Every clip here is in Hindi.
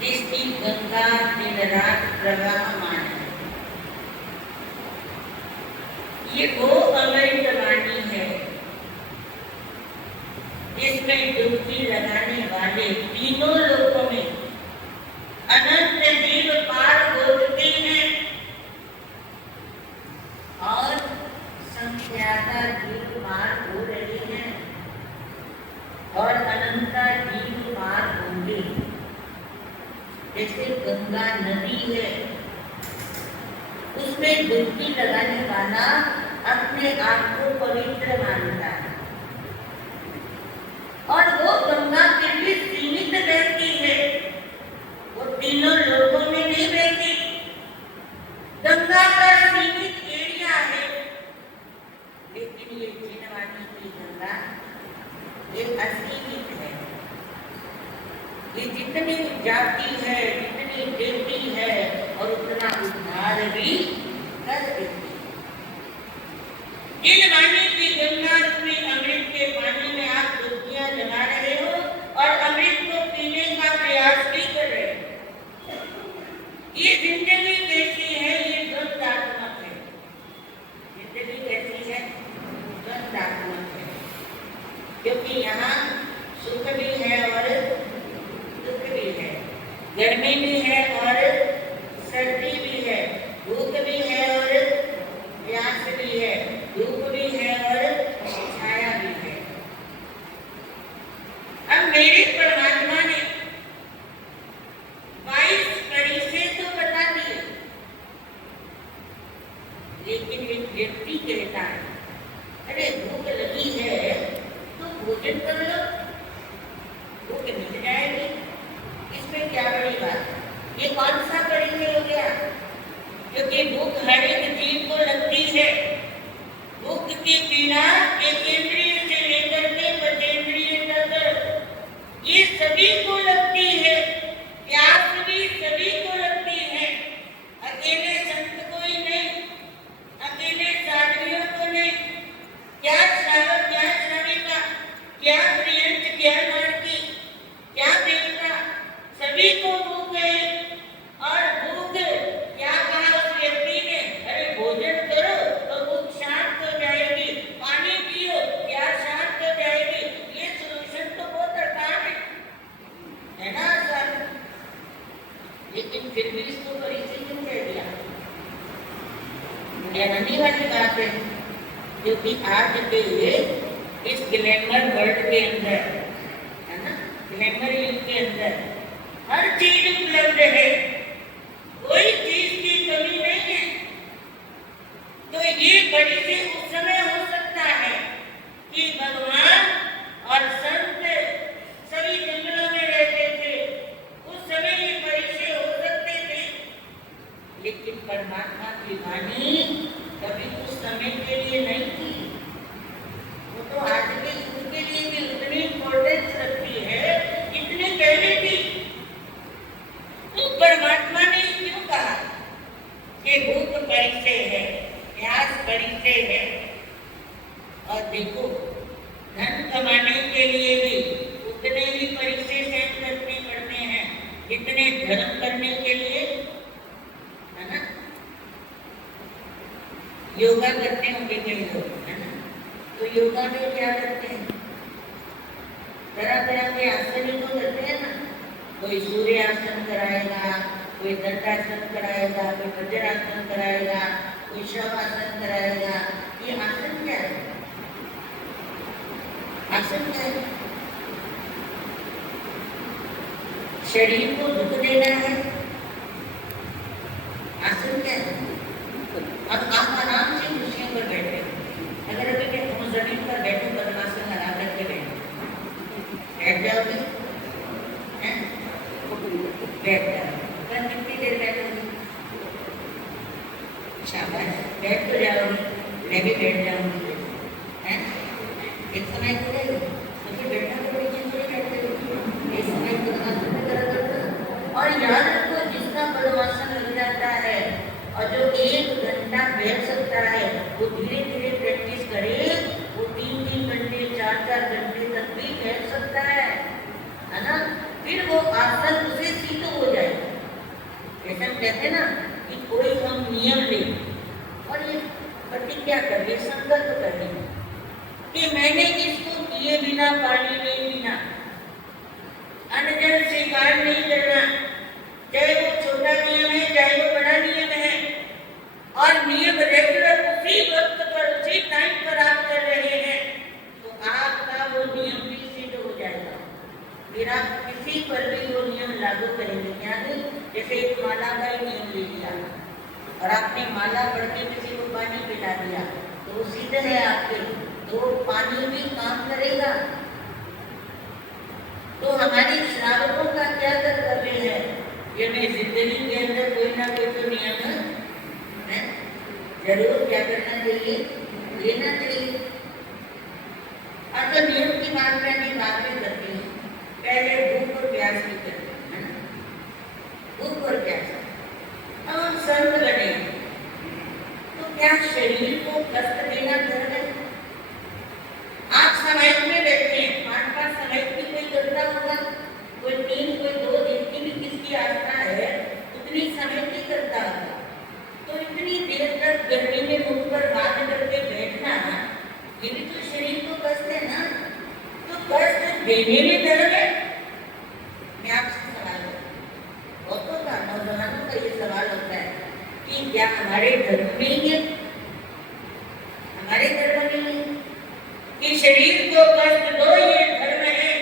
जिसकी गंगा दिन रात प्रवाहमान है। ये वो अमृत वाणी है जिसमें डुबकी लगाने वाले तीनों लोगों में अनंत जीव पार होते हैं और संख्याता जीव पार हो रहे हैं और अनंता जीव पार होंगे। जैसे गंगा नदी है, उसमें डुबकी लगाने वाला अपने आप को पवित्र मानता है और वो गंगा के भी सीमित रहती है, वो तीनों लोगों में नहीं रहती। गंगा का सीमित एरिया है, लेकिन ये जिनवानी की गंगा ये असीमित है। ये जितनी जाती है, जितनी देती है और उतना उद्धार भी कर देती है। जिनवानी की गंगा रूपी अमृत के पानी में आप डुबकियां लगा रहे हो और अमृत को पीने का प्रयास भी कर रहे हो। ये जिंदगी कैसी है? ये द्वंद्वात्मक है। जिंदगी कैसी है? द्वंद्वात्मक है। क्योंकि यहाँ सुख भी है और दुख भी है, गर्मी भी है और सर्दी भी है, भूख भी है और प्यास भी है, धूप भी है और छाया भी है। अब मेरे परमात्मा ने 22 कड़ी से तो बता दिए, लेकिन एक व्यक्ति कहता है अरे भूख लगी है तो भोजन कर लो, भूख मिट जाएगी, इसमें क्या बड़ी बात। ये कौन सा कड़ी से हो गया? क्योंकि भूख हर एक जीव को लगती है। भूख की पीड़ा एकेंद्रिय से लेकर के पचेंद्रिय तक ये सभी को लगती है, प्यास भी सभी को लगती है, अकेले संत को ही नहीं, अकेले साधुओं को नहीं, क्या श्रावक क्या श्राविका, क्या प्रियंत क्या मानती, क्या देवता, सभी को भूख है। और भूख क्या कहा उस व्यक्ति ने, अरे भोजन करो तो भूख शांत हो जाएगी, पानी पियो क्या शांत हो जाएगी। ये सोल्यूशन तो बहुत आसान है ना सर, लेकिन फिर भी इसको परिचय क्यों कह दिया? हैरानी वाली बात है, क्योंकि आज के इस ग्लैमर वर्ल्ड के अंदर, है ना, ग्लैमर युग के अंदर हर चीज उपलब्ध है, कोई चीज की कमी नहीं है। तो ये बड़ी से उस समय हो सकता है कि भगवान और संत सभी जंगलों में रहते थे, उस समय ये परिचय हो सकते थे, लेकिन परमात्मा की वाणी कभी उस समय के लिए नहीं थी, वो तो आज के युग के लिए भी उतनी इंपॉर्टेंस रखती है जितनी पहले थी। तो परमात्मा ने क्यों कहा कि भूख परिचय है, प्यास परिचय है। और देखो धन कमाने के लिए भी उतने ही परिचय सहन करने पड़ते हैं जितने धर्म करने के लिए, है ना। योगा करते होंगे कई लोग, है ना, तो योगा में क्या करते हैं, तरह तरह के आसन ही तो करते हैं ना। कोई सूर्य आसन कराएगा, कोई दंडासन कराएगा, कोई वज्रासन कराएगा, कोई शवासन कराएगा। ये आसन क्या है? आसन क्या है? शरीर को दुख देना है। आसन क्या है? अब आप आराम से कुर्सियों पर बैठे, अगर अभी मैं जमीन पर बैठे पद्मासन लगा करके बैठ जाओगे, बैठ जाओ, कितनी देर बैठोगे? शाबाश, बैठ तो जाओगे, मैं भी बैठ जाऊंगी, है एक समय करेगा तो फिर बैठना तो बड़ी चीज नहीं बैठते हो, एक समय पद्मासन में करा करना। और याद रखो जिसका पद्मासन लग जाता है और जो 1 घंटा बैठ सकता है वो धीरे धीरे प्रैक्टिस करे, वो 3-3 घंटे 4-4 घंटे तक भी बैठ सकता है ना। फिर वो आसन उसे सिद्ध हो जाए। जैसे हम कहते हैं ना कि कोई हम नियम ले और ये प्रतिज्ञा कर ले, संकल्प कर ले कि मैंने इसको किए बिना पानी नहीं पीना, अन्न स्वीकार नहीं करना, चाहे वो छोटा नियम है चाहे वो बड़ा नियम है, और नियम रेगुलर उसी वक्त पर उसी टाइम पर आप कर रहे हैं तो आपका वो नियम भी सिद्ध हो जाएगा। फिर आप किसी पर भी वो नियम लागू करेंगे। यानी जैसे एक माला का ही नियम ले लिया और आपने माला पढ़ के किसी को पानी पिला दिया तो वो सिद्ध है आपके, तो पानी भी काम करेगा। तो हमारी श्रावकों का क्या कर्तव्य है? ये मैं जिंदगी के अंदर कोई ना कोई तो नियम है, जरूर क्या करना चाहिए, लेना चाहिए। और तो नियम की बात मैं बाद में करती हूँ, पहले भूख और प्यास की करते हैं, भूख और प्यास। अब हम संत बने तो क्या शरीर को कष्ट देना धर्म है? आप समाज में बैठे हैं, 5-5 समाज में कोई करता होगा, कोई 3 कोई 2 जितनी भी किसकी आस्था है उतनी समय नहीं करता होगा। तो इतनी देर तक गर्मी में मुख पर बात करके बैठना, ये भी तो शरीर को कष्ट है ना। देने में धर्म है? मैं आपसे सवाल करूं, बहुतों का, नौजवानों का ये सवाल होता है कि क्या हमारे धर्म में ही है, हमारे धर्म में ही है कि शरीर को कष्ट दो ये धर्म है,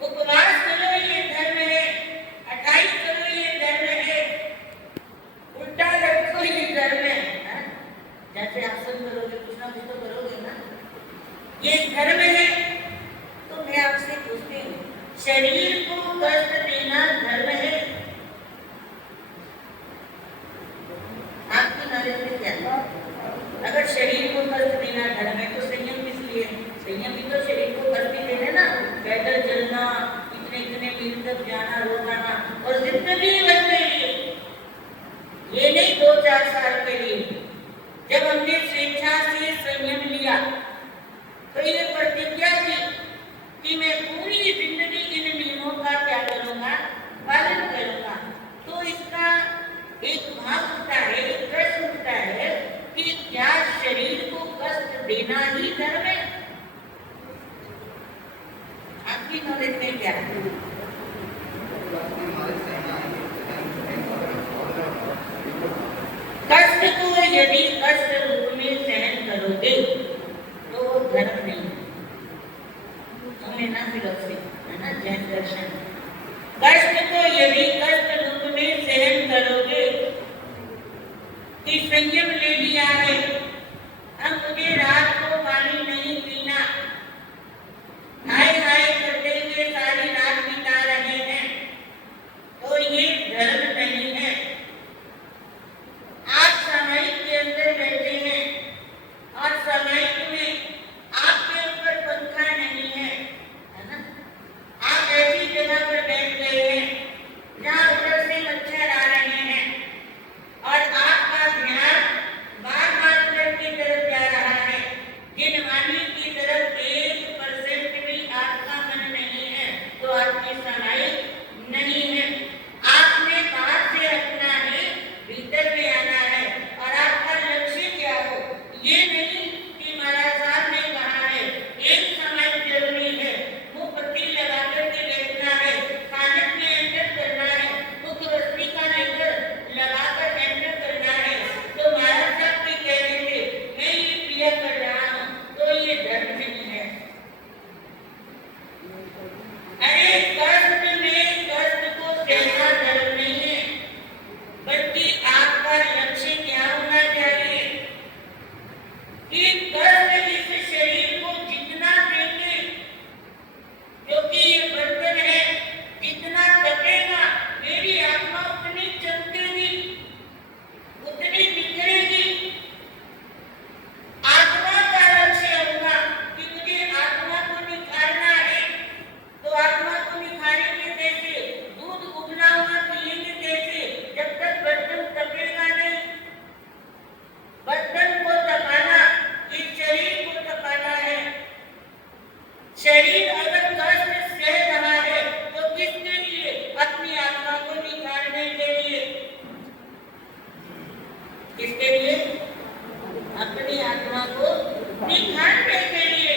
उपवास करो ये धर्म है, अठाई करो ये धर्म है, उल्टा रखो ये धर्म है। जैसे आसन करोगे कुछ ना कुछ तो करोगे ना, ये धर्म है। तो मैं आपसे पूछती हूँ, शरीर को कष्ट देना धर्म है? आपकी नॉलेज में क्या है? अगर शरीर को कष्ट देना धर्म है तो संयम किस लिए? संयम भी तो शरीर को कष्ट ही देना ना, पैदल चलना, इतने इतने मील तक जाना, रोजाना, और जिंदगी भर के लिए, ये नहीं 2-4 साल के लिए। जब हमने स्वेच्छा से संयम लिया तो ये प्रतिज्ञा की कि मैं पूरी जिंदगी इन नियमों का क्या करूंगा, पालन करूंगा। तो इसका एक भाव उठता है, एक प्रश्न उठता है कि क्या शरीर को कष्ट देना ही धर्म है? आपकी नॉलेज में क्या है? कष्ट को यदि कष्ट रूप में सहन करोगे तो वो धर्म नहीं है। लेना फिलोसफी है ना, जैन दर्शन। कष्ट को यदि कष्ट रूप में सहन करोगे कि संयम ले लिया है, अब मुझे रात को पानी नहीं पीना, हाय हाय करते हुए सारी रात बिता रहे हैं, तो ये धर्म नहीं है। आप सामायिक के अंदर बैठे हैं और सामायिक में आपके ऊपर पंखा नहीं है, है ना? आप ऐसी जगह पर बैठ गए हैं जहाँ ऊपर से मच्छर आ रहे हैं और आपका ध्यान बार-बार उधर की तरफ जा रहा है, जिन वाणी की तरफ 1% भी आपका मन नहीं है, तो आपकी सामायिक नहीं है। आपने बाहर से रखना है, भीतर में आना है, और आपका लक्ष्य क्या हो, ये नहीं कि महाराज साहब ने कहा है एक समय जरूरी है, मुंह पट्टी लगा करके बैठना है, कानक में एंटर करना है, मुख रस्सी का लेकर लगाकर एंटर करना है। तो महाराज साहब के कहने से मैं ये क्रिया कर रहा हूँ, तो ये धर्म नहीं है। अरे कष्ट में कष्ट को सहना धर्म नहीं है, बल्कि आपका लक्ष्य क्या होना चाहिए कि कष्ट इस शरीर को जितना देंगे, क्योंकि ये बर्तन है, जितना तपेगा मेरी आत्मा उतनी चमकेगी, उतनी निखरेगी। आत्मा का लक्ष्य होगा कि मुझे आत्मा को निखारना है, तो आत्मा को निखारेंगे कैसे? दूध उबला हुआ पिएंगे कैसे? जब तक बर्तन तपेगा नहीं। बर्तन को तपाना, इस शरीर को तपाना है। शरीर अगर कष्ट सह रहा है तो किसके लिए? अपनी आत्मा को निखारने के लिए। किसके लिए? अपनी आत्मा को निखारने के लिए।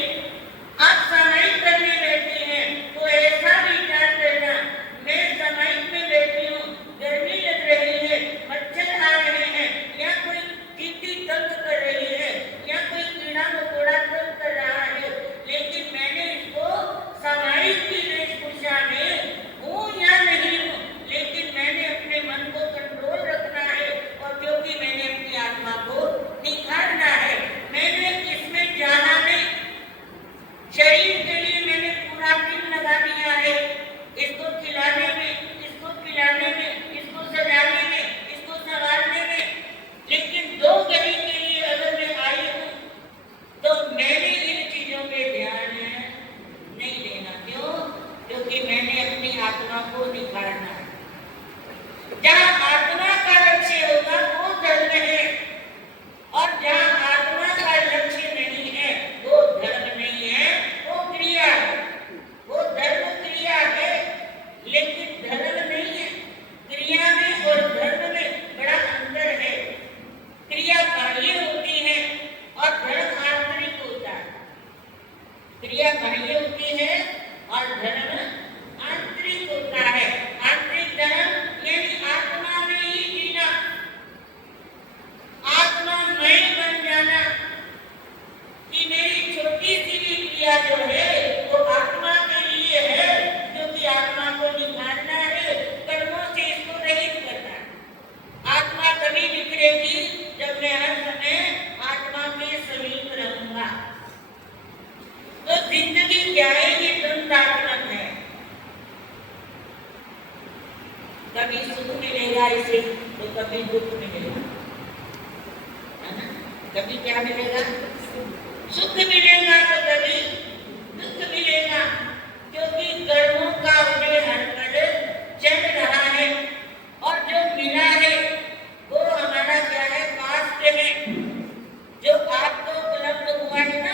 आप सामायिक करने बैठे हैं तो ऐसा विचार करना, मैं सामायिक में बैठी हूँ, गर्मी लग रही है, मच्छर आ रहे हैं, या कोई चींटी तंग कर रही है, या कोई कीड़ा मकोड़ा तंग कर रहा है, लेकिन मैंने इसको सामायिक की वेशभूषा में हूँ या नहीं हूँ, लेकिन मैंने अपने मन को कंट्रोल रखना है, और क्योंकि मैंने अपनी आत्मा को निखारना है, मैंने इसमें जाना नहीं। शरीर के लिए मैंने पूरा दिन लगा दिया है, इसको खिलाने में, इसको पिलाने में, इसको सजाने में, इसको संवारने में, लेकिन 2 घड़ी के लिए अगर मैं आई हूँ तो मैंने इन चीजों पे ध्यान नहीं देना। क्यों? क्योंकि मैंने अपनी आत्मा को निखारना है। जहाँ आत्मा का लक्ष्य होगा वो धर्म है, और जहाँ आत्मा का लक्ष्य नहीं है वो धर्म नहीं है, वो क्रिया है। वो धर्म क्रिया है, लेकिन धर्म नहीं है। क्रिया बाह्य होती है और धर्म आंतरिक होता है। आंतरिक धर्म यानी आत्मा में ही जीना, आत्मामय बन जाना, कि मेरी छोटी सी भी क्रिया जो है वो आत्मा के लिए है, क्योंकि आत्मा को निखारना है, कर्मों से इसको रहित करना है। आत्मा तभी निखरेगी जब मैं हर समय आत्मा के समीप रहूंगा। तो जिंदगी क्या है? ये द्वंद्वात्मक है। कभी सुख मिलेगा इसे तो कभी दुख मिलेगा, है ना? कभी क्या मिलेगा? सुख मिलेगा तो कभी दुख मिलेगा, क्योंकि कर्मों का उन्हें हर पल चल रहा है। और जो मिला है वो हमारा क्या है? पास्ट है। जो आपको उपलब्ध हुआ है ना,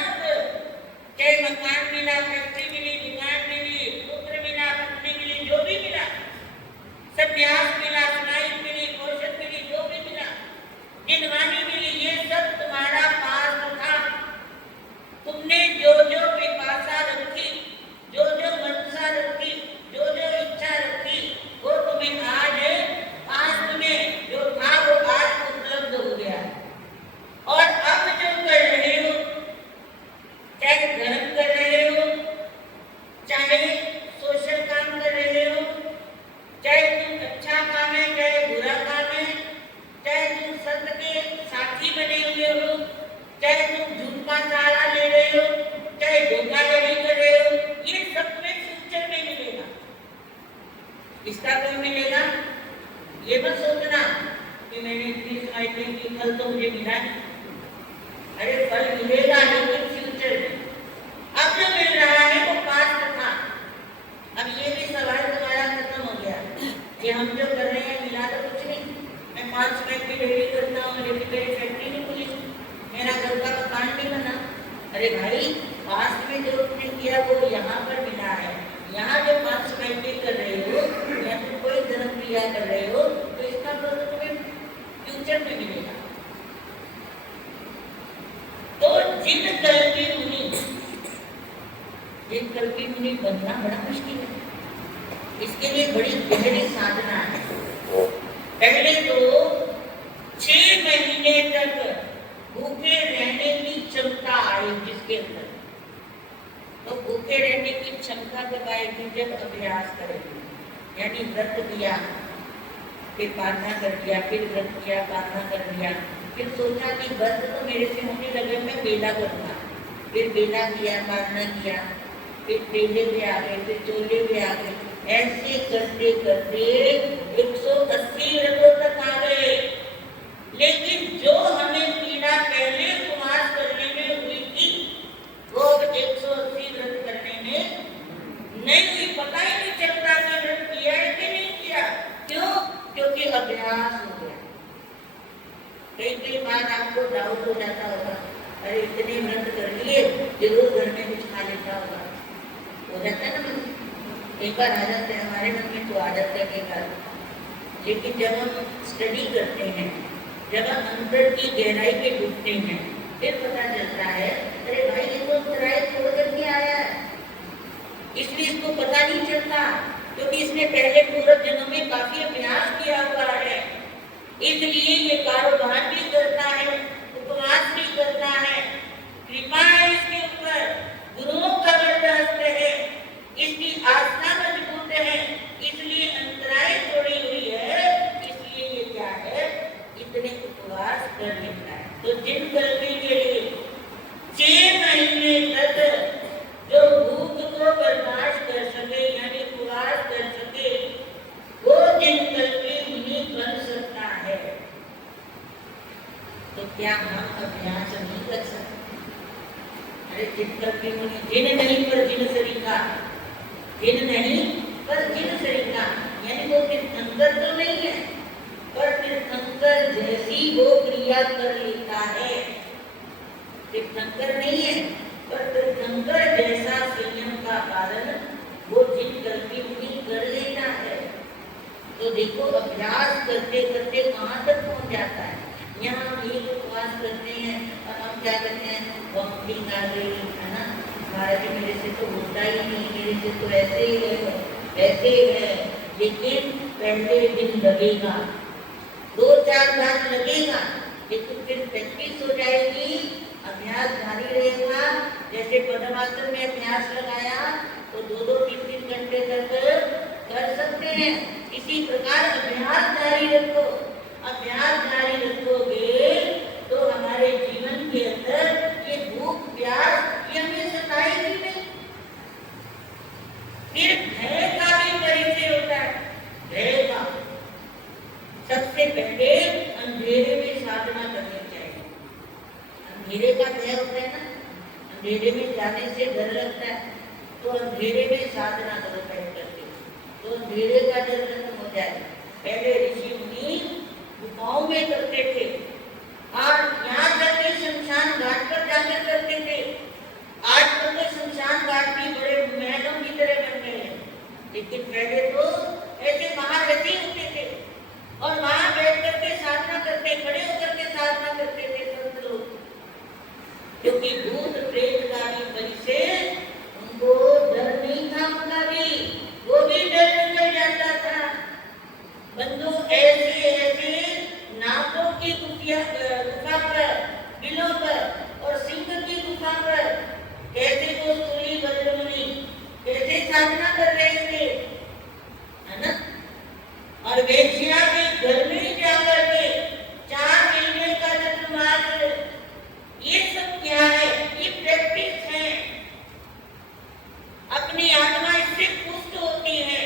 चाहे मकान मिला, फैक्ट्री मिली, दुकान मिली, पुत्र मिला, पत्नी मिली, जो भी मिला, संन्यास मिला, सुनाई मिली, पोषण मिली, जो भी मिला, जिनवानी मिली, ये सब तुम्हारा पास्ट था। तुमने जो जो पिपासा रखी, जो जो मनसा रखी, जो जो इच्छा रखी, वो तुम्हें आज पास्ट में जो था वो आज उपलब्ध हो गया। और अब जो कर रहे हो, चाहे धर्म कर रहे हो, चाहे सोशल काम कर रहे हो, चाहे तुम अच्छा काम है, चाहे बुरा काम है, चाहे तुम सत्य के साथी बने हुए हो, चाहे तुम झूठ का सहारा ले रहे हो, चाहे धोखाधड़ी कर रहे हो, ये सब में फ्यूचर में मिलेगा। इसका कब मिलेगा? ये मत सोचना कि मैंने इतनी कमाई की, फल तो मुझे मिला नहीं। अरे फल मिलेगा लेकिन फ्यूचर में। अब जो मिल रहा है वो पास्ट था। अब ये भी सवाल तुम्हारा खत्म हो गया कि हम जो कर रहे हैं मिला तो कुछ नहीं। मैं 5 मिनट की डेली करता हूँ लेकिन मेरी फैक्ट्री नहीं खुली, मेरा घर का मकान नहीं बना। अरे भाई, पास्ट में जो तुमने किया वो यहाँ पर मिला है। यहाँ जो 5 मिनट कर रहे हो या तुम कोई धर्म क्रिया कर रहे हो तो इसका फल तुम्हें फ्यूचर में मिलेगा। तो जिन कल्पी मुनि बनना बड़ा मुश्किल है। इसके लिए बड़ी गहरी साधना है। पहले तो 6 महीने तक भूखे रहने की क्षमता आई जिसके अंदर, तो भूखे रहने की क्षमता कब आएगी? जब अभ्यास करेंगे, यानी व्रत किया, फिर प्रार्थना कर दिया, फिर व्रत किया, प्रार्थना कर दिया, फिर सोचा कि व्रत तो मेरे से होने लगे, मैं बेला करूंगा, फिर बेला किया, प्रार्थना किया, फिर बेले भी आ गए, फिर चोले भी आ गए। ऐसे करते करते 180 व्रतों तक आ गए। लेकिन जो हमें पीड़ा पहले उपवास करने में हुई थी वो 180 व्रत करने में नहीं हुई। पता ही नहीं चलता कि व्रत किया है कि नहीं किया। क्यों? क्योंकि अभ्यास हो गया। कई बार आपको डाउट हो जाता होगा, अरे इतने व्रत कर लिए, जरूर घर में कुछ खा लेता होगा। हो जाता है ना, एक बार आ जाते हैं हमारे मन में, तो आ जाता है कई बार। लेकिन जब हम स्टडी करते हैं, जब हम अंदर की गहराई पे डूबते हैं, फिर पता चलता है अरे भाई ये तो तराई छोड़ करके आया है, इसलिए इसको पता नहीं चलता, क्योंकि इसने पहले पूर्व जन्म में काफी अभ्यास किया हुआ है। इसलिए ये कारोबार भी करता है, उपवास भी करता है, कृपा है इसके ऊपर, गुरुओं का वरदान है, इसकी आस्था मजबूत है, इसलिए अंतराय छोड़ी हुई है, इसलिए ये क्या है, इतने उपवास कर लेता है। तो जिन कल्पी के लिए 6 महीने तक जो भूख को बर्दाश्त कर सके, यानी उपवास कर सके, वो जिन कल्पी मुनि बन सकता है। तो क्या हम अभ्यास नहीं कर सकते? अरे जिन कल्पी मुनि, जिन नहीं पर जिन सरीखा, जिन नहीं पर जिन सरीखा, यानी वो तीर्थंकर तो नहीं है पर तीर्थंकर जैसी वो क्रिया कर लेता है। तीर्थंकर नहीं है पर तीर्थंकर जैसा संयम का पालन वो जिन कल्पी मुनि कर लेता है। तो देखो अभ्यास करते करते कहाँ तक पहुँच जाता है। यहाँ हम एक उपवास करते हैं और हम क्या करते हैं, वॉमिटिंग आ गई, है ना, महाराज जी मेरे से तो होता ही नहीं, मेरे से तो ऐसे ही है, ऐसे ही है। लेकिन पहले दिन लगेगा, 2-4 बार लगेगा, लेकिन फिर प्रैक्टिस हो जाएगी, अभ्यास जारी रहेगा। जैसे पद्मासन में अभ्यास लगाया तो 2-2, 3-3 घंटे तक कर सकते हैं। इसी प्रकार अभ्यास जारी रखो, अभ्यास जारी रखोगे तो हमारे जीवन के अंदर ये भूख प्यास ये हमें सताएगी नहीं। फिर भय का भी परिचय होता है, भय का। सबसे पहले अंधेरे में साधना करनी चाहिए। अंधेरे का भय होता है ना, अंधेरे में जाने से डर लगता है, तो अंधेरे में साधना करो बैठ करके, तो अंधेरे का डर खत्म हो जाए। पहले ऋषि मुनि गुफाओं में करते थे और यहाँ जाके शमशान घाट पर जाकर करते थे। आजकल तो शमशान घाट भी बड़े महलों की तरह बन गए हैं, लेकिन पहले तो ऐसे महारथी होते थे और वहां बैठ करके साधना करते, खड़े होकर के साधना करते थे संत लोग, क्योंकि भूत प्रेत का भी परिचय उनको डर नहीं था, उनका भी वो भी डर निकल जाता था। बंधु ऐसे ऐसे नागों की गुफा पर, बिलों पर और सिंह की गुफा पर कैसे वो सूली भद्रमुनि कैसे साधना कर रहे थे, है ना। और वेश्या के घर में जाकर के 4 महीने का चतुर्मास, ये सब क्या है? ये प्रैक्टिस है। अपनी आत्मा इससे पुष्ट होती है।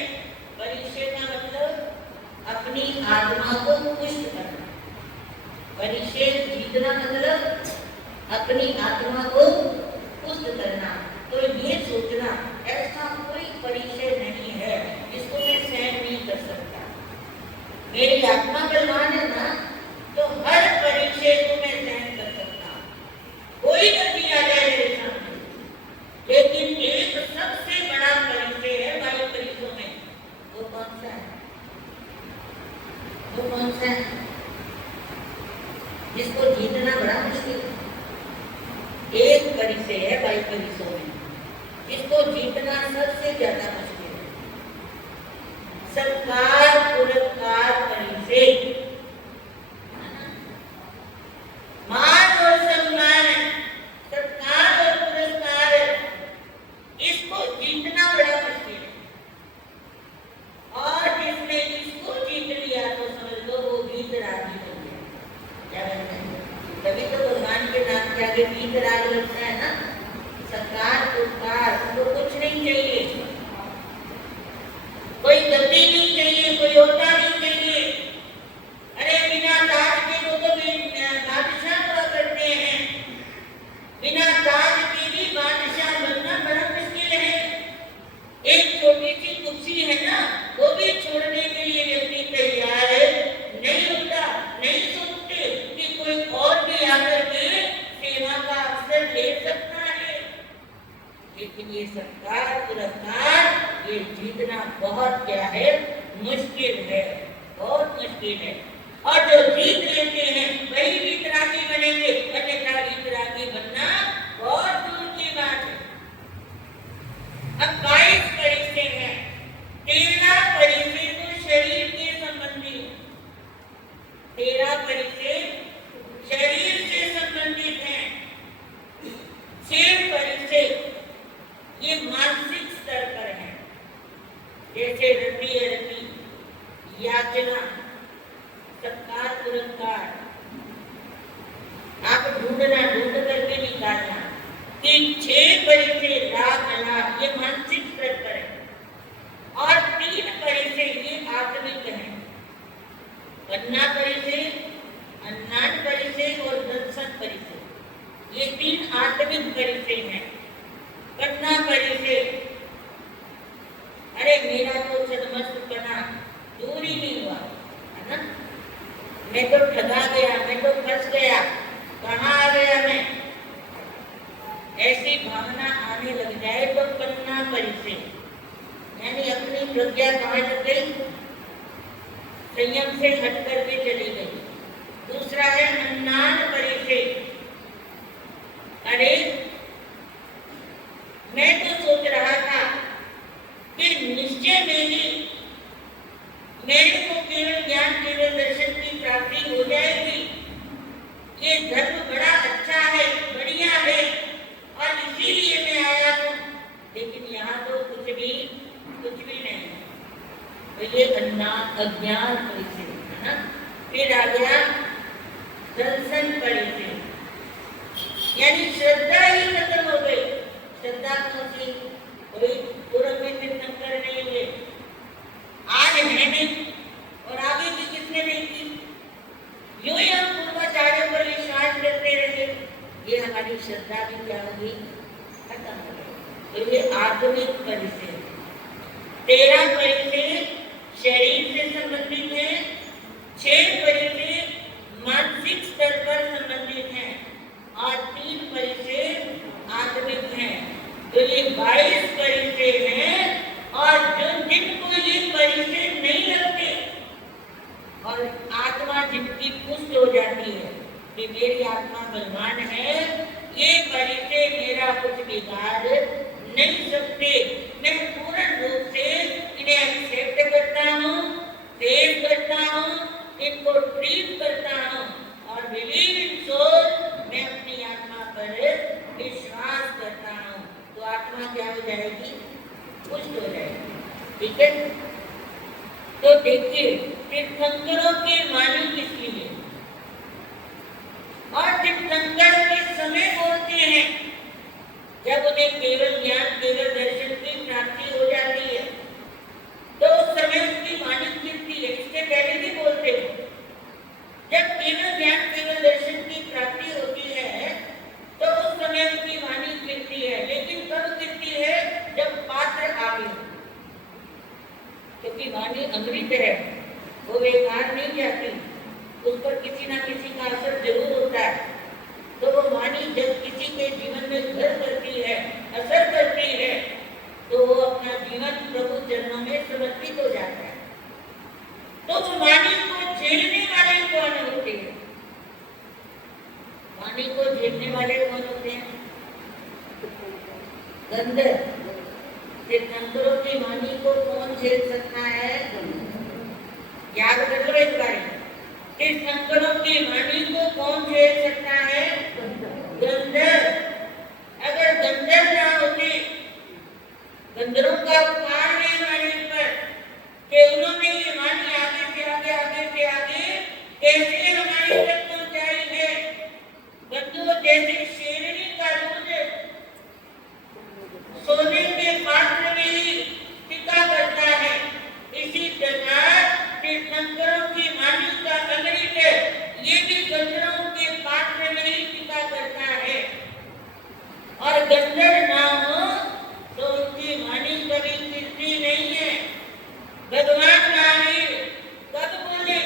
परिचय का मतलब अपनी आत्मा को पुष्ट करना, परिचय जीतना मतलब अपनी आत्मा को पुष्ट करना। तो ये सोचना ऐसा कोई परिचय नहीं है जिसको मैं सहन नहीं कर सकता। मेरी आत्मा बलवान है ना, तो हर परिचय को मैं सहन कर सकता हूँ, कोई गलती आ जाए मेरे सामने। लेकिन एक सबसे बड़ा परिचय है वायु परिचयों में, वो कौन सा है? वो कौन सा है जिसको जीतना बड़ा मुश्किल है? एक परिचय है वायु परिचयों में जिसको जीतना सबसे ज्यादा मुश्किल है। सत्कार पुरस्कार परिचय, मान और सम्मान, सत्कार और पुरस्कार, इसको जीतना बड़ा मुश्किल है। और जिसने इसको जीत लिया तो समझ लो वो वीतरागी बन गया। क्या बनता है? तभी तो भगवान के नाम के आगे वीतराग लगता है ना। सत्कार पुरस्कार उनको कुछ नहीं चाहिए, कोई गलती नहीं चाहिए, कोई होता नहीं चाहिए। अरे बिना ताज के तो बादशाह हुआ करते हैं, बिना ताज के भी बादशाह बनना बड़ा मुश्किल है। एक छोटी सी कुर्सी है ना, वो भी छोड़ने के लिए व्यक्ति तैयार नहीं होता, नहीं सोचते कि कोई और भी आकर के सेवा का अवसर ले सकता है। लेकिन ये सत्कार पुरस्कार ये जीतना बहुत क्या है, मुश्किल है, बहुत मुश्किल है। और जो जीत लेते हैं वही वीतरागी बनेंगे, अन्यथा वीतरागी बनना बहुत दूर की बात है। अब 22 परिचय है, 13 परिचय तो शरीर के संबंधी, 13 परिचय शरीर से संबंधित है, 6 परिचय ये मानसिक स्तर पर है, जैसे रति रति, याचना, सत्कार पुरस्कार। आप ढूंढना, ढूंढ करके निकालना कि 6 परिचय लाभ अलाभ ये मानसिक स्तर पर है और 3 परिचय ये आत्मिक है। पन्ना परिचय, अन्नान परिचय और दर्शन परिचय, ये 3 आत्मिक परिचय हैं। पन्ना परिचय, अरे मेरा तो छदमस्तपना दूर ही नहीं हुआ, है ना। मैं तो ठगा गया, मैं तो फंस गया, कहाँ आ गया मैं, ऐसी भावना आने लग जाए तो पन्ना परिचय, यानी अपनी प्रज्ञा कहाँ लग गई, संयम से हट करके चली गई। दूसरा है अन्नान परिचय, अरे प्राप्ति हो जाएगी। ये धर्म बड़ा अच्छा है, बढ़िया है और इसीलिए मैं आया हूँ। लेकिन यहाँ तो कुछ भी नहीं है। तो ये अज्ञान परिचय है ना। फिर आ गया दर्शन परिचय, यानी श्रद्धा ही खत्म हो गई। श्रद्धा कौन सी? कोई पूर्व में तीर्थंकर नहीं हुए, आज है नहीं और आगे की किसने नहीं की। यूं ही हम पूर्वाचार्यों पर विश्वास करते रहे, ये हमारी श्रद्धा भी क्या होगी? खत्म हो गई। तो ये आत्मिक परिचय। 13 परिचय शरीर से संबंधित है, 6 परिचय मानसिक स्तर पर संबंधित है और 3 परिचय आत्मिक है। तो ये 22 परिचय हैं और जिनको ये परिचय नहीं लगते और आत्मा जिनकी पुष्ट हो जाती है कि मेरी आत्मा बलवान है, ये परिचय मेरा कुछ बिगाड़ नहीं सकते। मैं पूर्ण रूप से इन्हें एक्सेप्ट करता हूँ, सेव करता हूँ, इनको ट्रीट करता हूँ और बिलीव इन सोल, मैं अपनी आत्मा पर विश्वास करता हूँ। तो आत्मा क्या हो जाएगी? पुष्ट हो जाएगी। ठीक है। तो देखिए तीर्थंकरों के मानी किसलिए और तीर्थंकर के समय बोलते हैं जब उन्हें केवल ज्ञान, केवल दर्शन की प्राप्ति हो जाती है, तो उस समय उनकी वाणी गिरती है। इसके पहले भी बोलते हैं जब केवल ज्ञान, केवल दर्शन की प्राप्ति होती है तो उस समय उनकी वाणी गिरती है। लेकिन कब गिरती है? जब पात्र आ गए, क्योंकि वाणी अमृत है, वो बेकार नहीं जाती, उस पर किसी ना किसी का असर जरूर होता है। तो वो वाणी जब किसी के जीवन में घर करती है, असर करती है, तो वो अपना जीवन प्रभु चरणों में समर्पित हो जाता है। तो वो वाणी को झेलने वाले कौन होते हैं? वाणी को झेलने वाले कौन होते हैं? गंधर्व। तीर्थंकरों की वाणी को कौन झेल सकता है? याद कर लो एक बार। तीर्थंकरों की वाणी को कौन झेल सकता है? गंधर्व। अगर गंधर्व ना होते, गंधर्वों का उपकार है हमारे ऊपर कि उन्होंने ये वाणी आगे से आगे कैसे हमारे तक पहुंचाई है। बंधुओं जैसे शेरनी का दूध सोने के पात्र में ही टिका करता है, इसी प्रकार तीर्थंकरों की वाणी का अमृत ये भी गंधर्वों के पात्र में ही टिका करता है। और गंधर्व ना हो तो उनकी वाणी कभी गिरती नहीं है। भगवान महावीर कब बोले?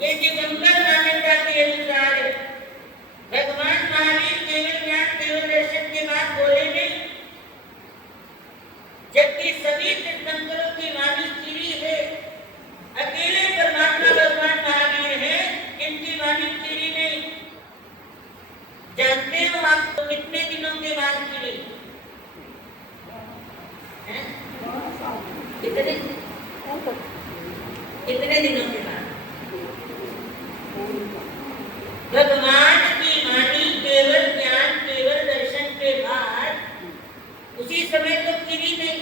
ये दिगंबर मान्यता के अनुसार भगवान महावीर केवल ज्ञान, केवल दर्शन के बाद बोले नहीं, जबकि सभी तीर्थंकरों की वाणी गिरी है। अकेले परमात्मा भगवान महावीर है, इनकी वाणी गिरी नहीं। जानते हो आप तो कितने दिनों के बाद गिरी? कितने दिनों के बाद? भगवान की वाणी केवल ज्ञान, केवल दर्शन के बाद उसी समय तो गिरी नहीं,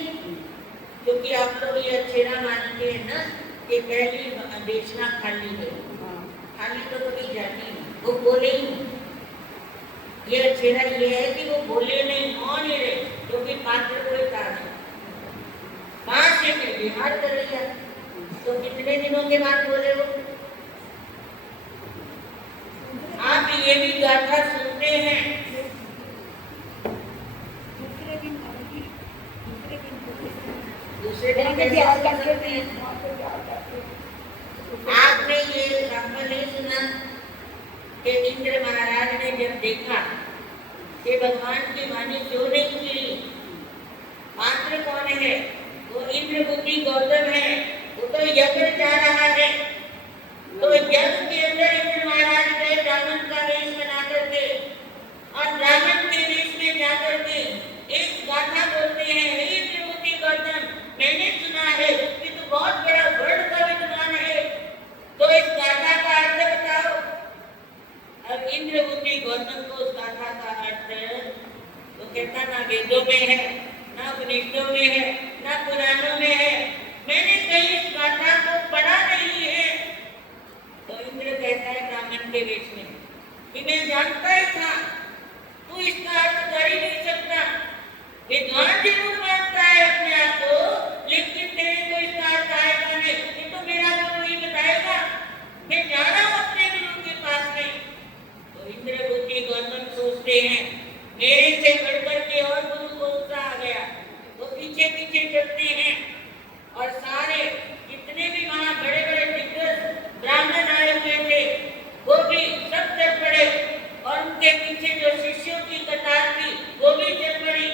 क्योंकि आप लोग ये अच्छेरा मानते हैं ना कि पहली देशना खाली है, खाली तो कभी जाती नहीं, वो बोले ही नहीं। ये अच्छेरा ये है कि वो बोले नहीं, मौन ही रहे, क्योंकि पात्र कोई था नहीं। 5 दिन बिहार कर रही है, तो कितने दिनों के बाद बोले वो? आप ये भी गाथा सुनते हैं, दूसरे दिन कैसे सुन सकते हैं? आपने ये एग्जाम्पल नहीं सुना कि इंद्र महाराज ने जब देखा कि भगवान की वाणी क्यों नहीं गिरी? पात्र कौन है? वो इंद्र बुद्धि गौतम है, वो तो यज्ञ जा रहा है। तो यज्ञ के अंदर इंद्र महाराज गए ब्राह्मण का वेश बना करके और ब्राह्मण के वेश में जाकर के एक गाथा बोलते हैं, हे इंद्र बुद्धि गौतम, मैंने सुना है कि तू बहुत बड़ा वर्ड का विद्वान है, तो इस उपनिषदों में है, ना पुराणों में है। मैंने कहीं इस गाथा को पढ़ा नहीं है। तो इंद्र कहता है ब्राह्मण के वेश में कि मैं जानता ही था, तू इसका अर्थ कर ही नहीं सकता। विद्वान जरूर मानता है अपने आप को, लेकिन तेरे को इसका अर्थ आएगा नहीं। ये तो मेरा गुरु ही बताएगा, मैं जा रहा हूँ अपने गुरु के पास में। तो इंद्र बुद्धि गौतम सोचते हैं मेरे से बढ़कर के और गुरु कौन सा आ गया। वो पीछे पीछे चलते हैं और सारे जितने भी वहां बड़े बड़े दिग्गज ब्राह्मण आए हुए थे वो भी सब चल पड़े और उनके पीछे जो शिष्यों की कतार थी वो भी चल पड़ी।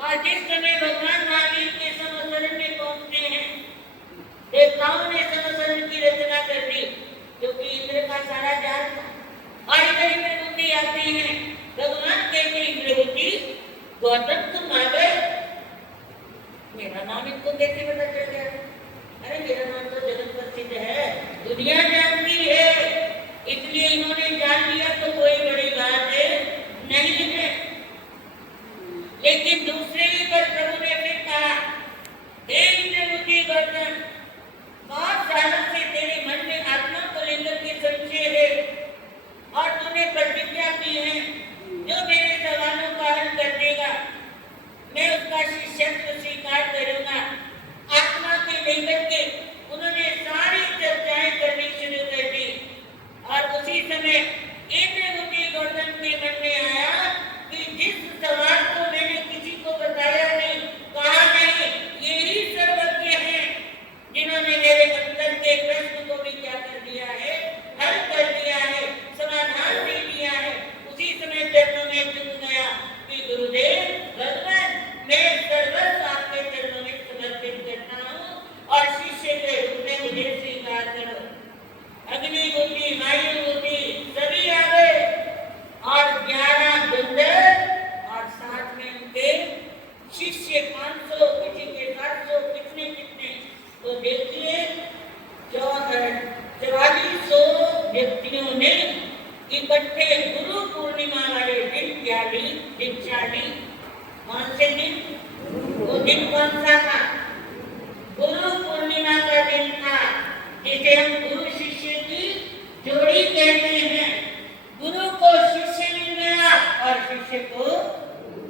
और जिस समय भगवान महावीर के समसरण में पहुंचते हैं, देवताओं ने समसरण की रचना कर दी क्योंकि इंद्र का सारा जाल था। और इधर इंद्रबुद्धि आते हैं, भगवान कहते इंद्रबुद्धि गौतम तुम आ गए, मेरा नाम इनको कैसे पता चल गया? अरे मेरा नाम तो जगत प्रसिद्ध है, दुनिया जानती है, इसलिए इन्होंने जान लिया तो कोई बड़ी बात है नहीं है। लेकिन दूसरे ही पर प्रभु ने फिर कहा, हे इंद्रबुद्धि गौतम, बहुत सालों से तेरे मन में आत्मा को लेकर के संशय है और तूने प्रतिज्ञा की है जो मेरे सवालों का हल कर देगा मैं उसका शिष्यत्व स्वीकार करूंगा। आत्मा के लेकर के उन्होंने सारी चर्चाएं करनी शुरू कर दी और उसी समय इंद्रबुद्धि गौतम के मन में आया कि जिस सवाल को मैंने किसी को बताया नहीं, कहा नहीं, यही सर्वज्ञ है जिन्होंने मेरे अंतर के प्रश्न को भी क्या कर दिया है, हल कर दिया है, समाधान दे दिया है। उसी समय चरणों में झुक गया कि गुरुदेव भगवान मैं सर्वस्व आपके चरणों में समर्पित करता हूँ और शिष्य के रूप में मुझे स्वीकार करो। अग्नि बुद्धि वायु बुद्धि सभी आ गए और 11 गंधर्व और साथ में उनके शिष्य 500, किसी के 700, कितने कितने। तो देखिए 4400 व्यक्तियों ने इकट्ठे गुरु पूर्णिमा वाले दिन दीक्षा ली। कौन से दिन? वो दिन कौन सा था? गुरु पूर्णिमा का दिन था, जिसे हम गुरु शिष्य की जोड़ी कहते हैं। गुरु को शिष्य मिल गया और शिष्य को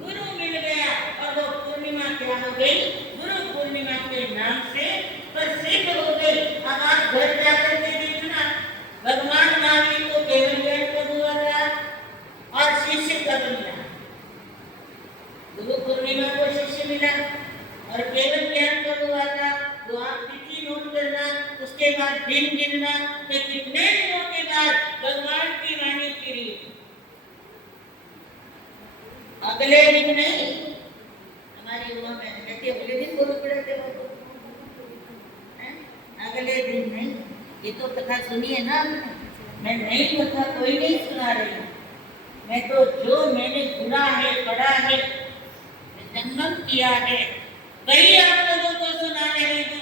गुरु मिल गया और वो पूर्णिमा क्या हो गई? गुरु पूर्णिमा के नाम से प्रसिद्ध हो गई। अब आप घर जाकर के देखना, भगवान महावीर को केवल ज्ञान कब हुआ था और शिष्य कब मिला? गुरु पूर्णिमा को शिष्य मिला और केवल ज्ञान कब हुआ था? वो आप तिथि नोट करना, उसके बाद दिन गिनना कि कितने दिनों के बाद भगवान की वाणी गिरी। अगले दिन नहीं, हमारी युवा में कहते अगले दिन गुरु पड़े थे वो, अगले दिन नहीं। ये तो कथा सुनी है ना आपने, मैं नई कथा कोई नहीं सुना रही हूँ। मैं तो जो मैंने सुना है, पढ़ा है, जन्म किया है, वही आप लोगों को सुना रही हूँ।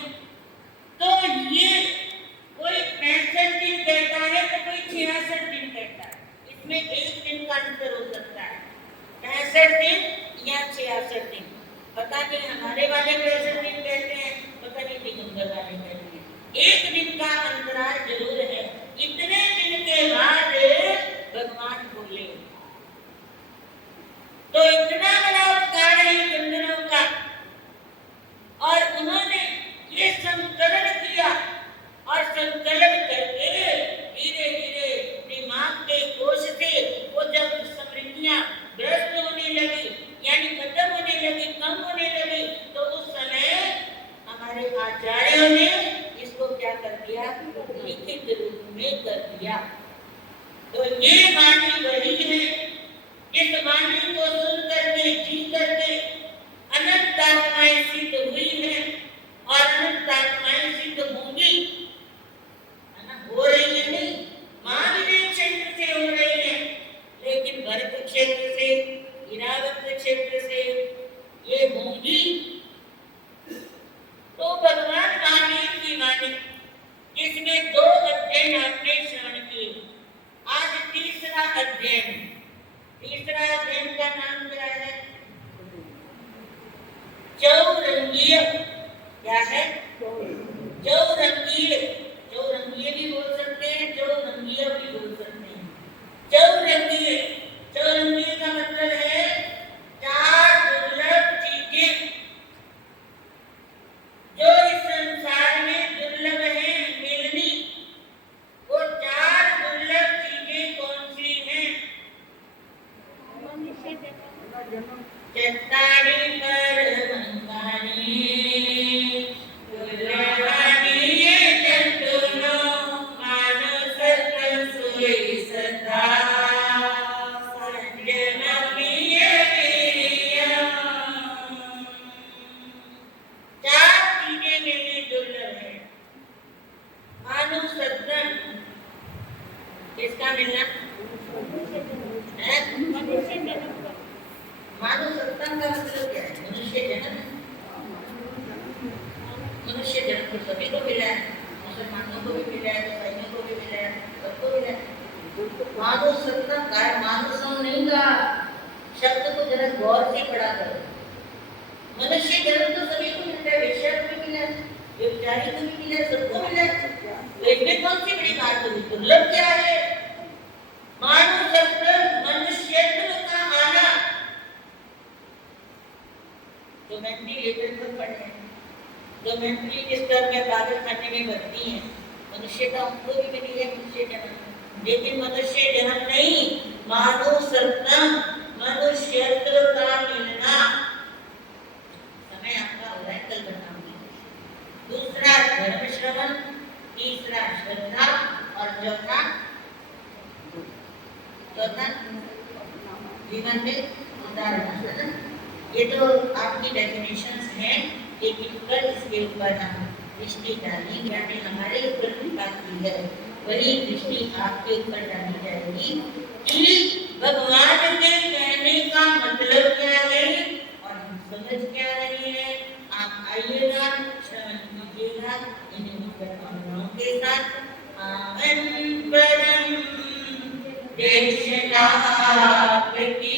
तो ये कोई 65 दिन कहता है तो कोई 66 दिन कहता है, इसमें एक दिन का अंतर हो सकता है, 65 दिन या 66 दिन। पता नहीं हमारे वाले 65 दिन कहते हैं, पता नहीं दिगंबर वाले कहते हैं। एक दिन का अंतराल जरूर है। इतने दिन के बाद भगवान बोले, तो इतना बड़ा उपकार है गंधर्वों का और उन्होंने ये संकलन किया और संकलन करके धीरे धीरे दिमाग के कोश से वो जब स्मृतियां भ्रष्ट होने लगी, यानी खत्म होने लगी, कम होने लगी, तो उस समय हमारे आचार्यों ने इसको क्या कर दिया? लिखित रूप में कर दिया। तो ये वाणी वही है, इस वाणी को सुन करके, जी करके अनंत आत्माएं सिद्ध हुई है और अनंत आत्माएं सिद्ध होंगी, है ना? हो रही है नहीं, महाविदेव क्षेत्र से हो रही है, लेकिन भरत क्षेत्र से, इरावत क्षेत्र से ये होंगी। तो भगवान महावीर की वाणी, जिसमें 2 अध्ययन आपने श्रवण किए, आज तीसरा अध्ययन चौरंगीय क्या है? चौरंगीय। चौरंगीय भी बोल सकते हैं, चौरंगीय भी बोल सकते हैं। चौरंगीय, चौरंगीय का मतलब है चार दुर्लभ चीजें जो इस संसार में दुर्लभ है मिलनी। वो चार दुर्लभ चीजें कौन सी हैं? चट्टानी पर मंगानी दुर्लभानी ये जंतुनो मानो सत्य सोई सदा संजनमी ये वीर्यम। चार चीजें मिलनी दुर्लभ है। मानो सत्य किसका मिलना है? मानव सत्ता का मतलब क्या है? मनुष्य जन्म। मनुष्य जन्म तो सभी को मिला है, मुसलमानों को भी मिला है, ईसाइयों को भी मिला है, सबको मिला है। मानव सत्ता का मानव सम नहीं कहा, शब्द को जरा गौर से पढ़ा करो। मनुष्य जन्म तो सभी को मिलता है, वेश्या को भी मिला है, व्यभिचारी को भी मिला है, सबको मिला है। तो इसमें कौन सी बड़ी बात होगी? दुर्लभ क्या है? मानव सत्ता मनुष्यत्व का आना। जो वेंटिलेटर पर पड़े हैं, जो मेंटली डिस्टर्ब में पागल खाने में भर्ती हैं, मनुष्यता उनको भी मिली है मनुष्य जन्म। लेकिन मनुष्य जन्म नहीं, मानव सत्ता मनुष्यत्व का मिलना। समय आपका हो रहा है, कल बताऊंगी। दूसरा धर्म श्रवण, तीसरा श्रद्धा और चौथा जीवन में उदाहरण। ये तो आपकी डेफिनेशंस हैं, लेकिन कल इसके ऊपर हम दृष्टि डालेंगे। यानी हमारे ऊपर की बात की है, वही दृष्टि आपके ऊपर डाली जाएगी कि भगवान के कहने का मतलब क्या है और हम समझ क्या रहे हैं। आप आइएगा, श्रवण कीजिएगा इन भावनाओं के साथ। आमन परम देश आपकी